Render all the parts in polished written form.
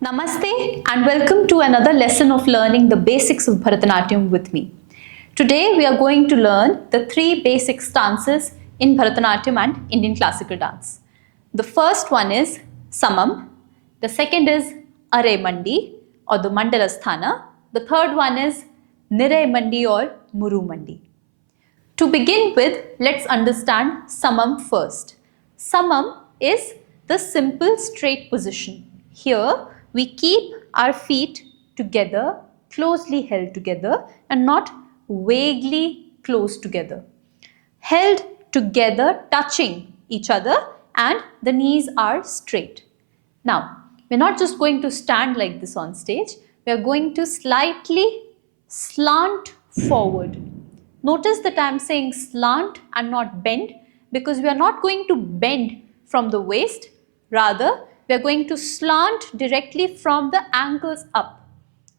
Namaste and welcome to another lesson of learning the basics of Bharatanatyam with me. Today we are going to learn the three basic stances in Bharatanatyam and Indian classical dance. The first one is Samam, the second is Araimandi or the Mandala Sthana, the third one is Niraimandi or Murumandi. To begin with, let's understand Samam first. Samam is the simple straight position. Here, we keep our feet together, closely held together and not vaguely close together. Held together, touching each other and the knees are straight. Now, we're not just going to stand like this on stage, we are going to slightly slant forward. Notice that I am saying slant and not bend because we are not going to bend from the waist, rather we are going to slant directly from the ankles up.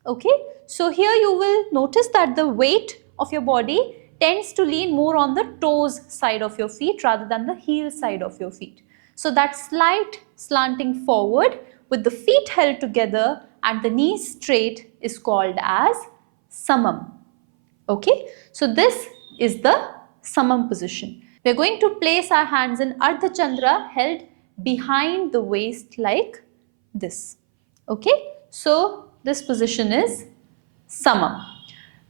Okay, so here you will notice that the weight of your body tends to lean more on the toes side of your feet rather than the heel side of your feet. So that slight slanting forward with the feet held together and the knees straight is called as Samam. Okay, so this is the Samam position. We are going to place our hands in Ardha Chandra held behind the waist like this. Okay, so this position is Samam.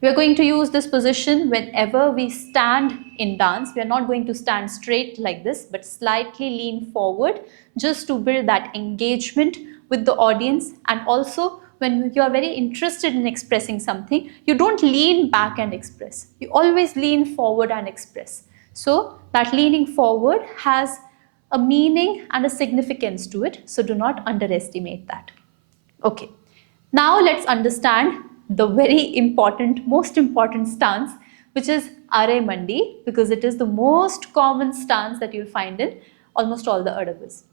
We are going to use this position whenever we stand in dance. We are not going to stand straight like this but slightly lean forward just to build that engagement with the audience, and also when you are very interested in expressing something, you don't lean back and express. You always lean forward and express. So that leaning forward has a meaning and a significance to it, so do not underestimate that. Okay, now let's understand the very important, most important stance, which is Araimandi, because it is the most common stance that you'll find in almost all the Adavis.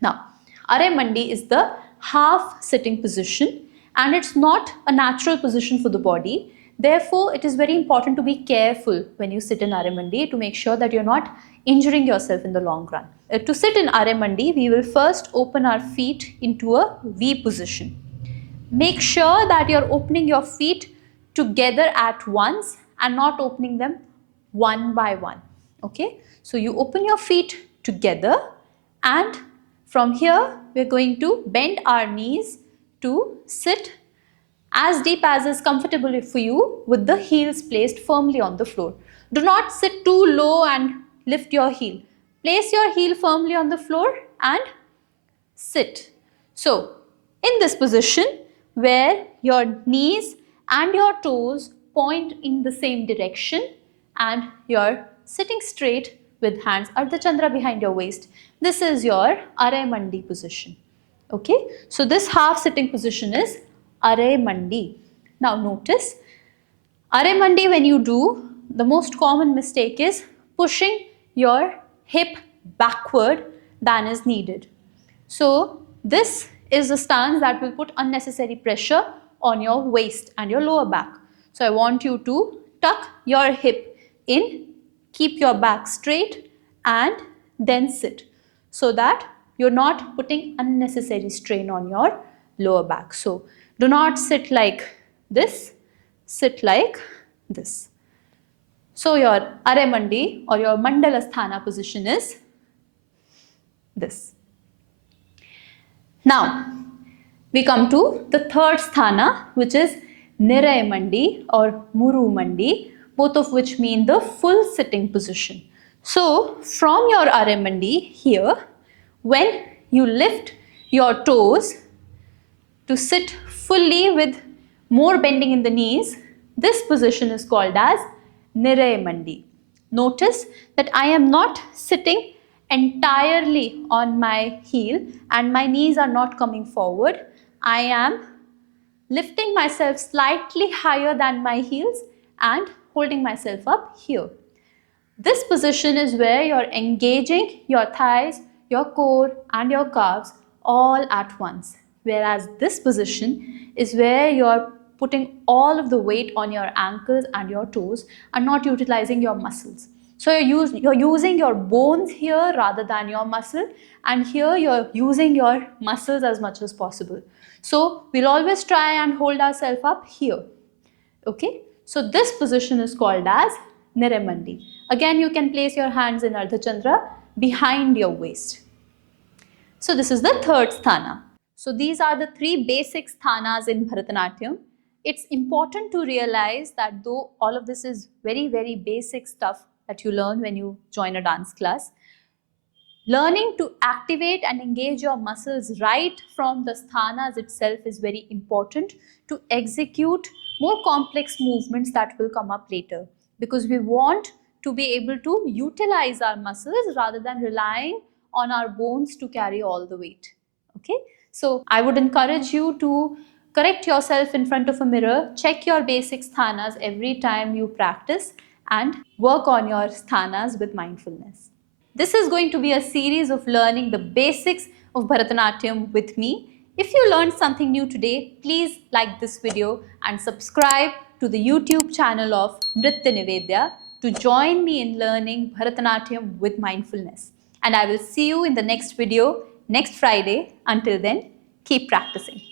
Now, Araimandi is the half sitting position and it's not a natural position for the body. Therefore, it is very important to be careful when you sit in Araimandi to make sure that you're not injuring yourself in the long run. To sit in Araimandi, we will first open our feet into a V position. Make sure that you're opening your feet together at once and not opening them one by one. Okay, so you open your feet together and from here we're going to bend our knees to sit as deep as is comfortable for you with the heels placed firmly on the floor. Do not sit too low and lift your heel. Place your heel firmly on the floor and sit. So, in this position where your knees and your toes point in the same direction and you're sitting straight with hands Ardha Chandra behind your waist, this is your Araimandi position. Okay, so this half sitting position is Araimandi. Now notice, Araimandi when you do, the most common mistake is pushing your hip backward than is needed. So this is a stance that will put unnecessary pressure on your waist and your lower back. So I want you to tuck your hip in, keep your back straight and then sit so that you're not putting unnecessary strain on your lower back. So do not sit like this, sit like this. So your Araimandi or your Mandala Sthana position is this. Now, we come to the third sthana, which is Niraimandi or Murumandi, both of which mean the full sitting position. So, from your Araimandi here, when you lift your toes to sit fully with more bending in the knees, this position is called as Niraimandi. Notice that I am not sitting entirely on my heel and my knees are not coming forward. I am lifting myself slightly higher than my heels and holding myself up here. This position is where you're engaging your thighs, your core and your calves all at once. Whereas this position is where you're putting all of the weight on your ankles and your toes and not utilizing your muscles. So you're using your bones here rather than your muscle, and here you're using your muscles as much as possible. So we'll always try and hold ourselves up here. Okay, so this position is called as Niraimandi. Again, you can place your hands in Ardha Chandra behind your waist. So this is the third sthana. So these are the three basic sthanas in Bharatanatyam. It's important to realize that though all of this is very, very basic stuff that you learn when you join a dance class, learning to activate and engage your muscles right from the sthanas itself is very important to execute more complex movements that will come up later, because we want to be able to utilize our muscles rather than relying on our bones to carry all the weight. Okay, so I would encourage you to correct yourself in front of a mirror, check your basic sthanas every time you practice, and work on your sthanas with mindfulness. This is going to be a series of learning the basics of Bharatanatyam with me. If you learned something new today, please like this video and subscribe to the YouTube channel of Nritya Nivedya to join me in learning Bharatanatyam with mindfulness. And I will see you in the next video next Friday. Until then, keep practicing.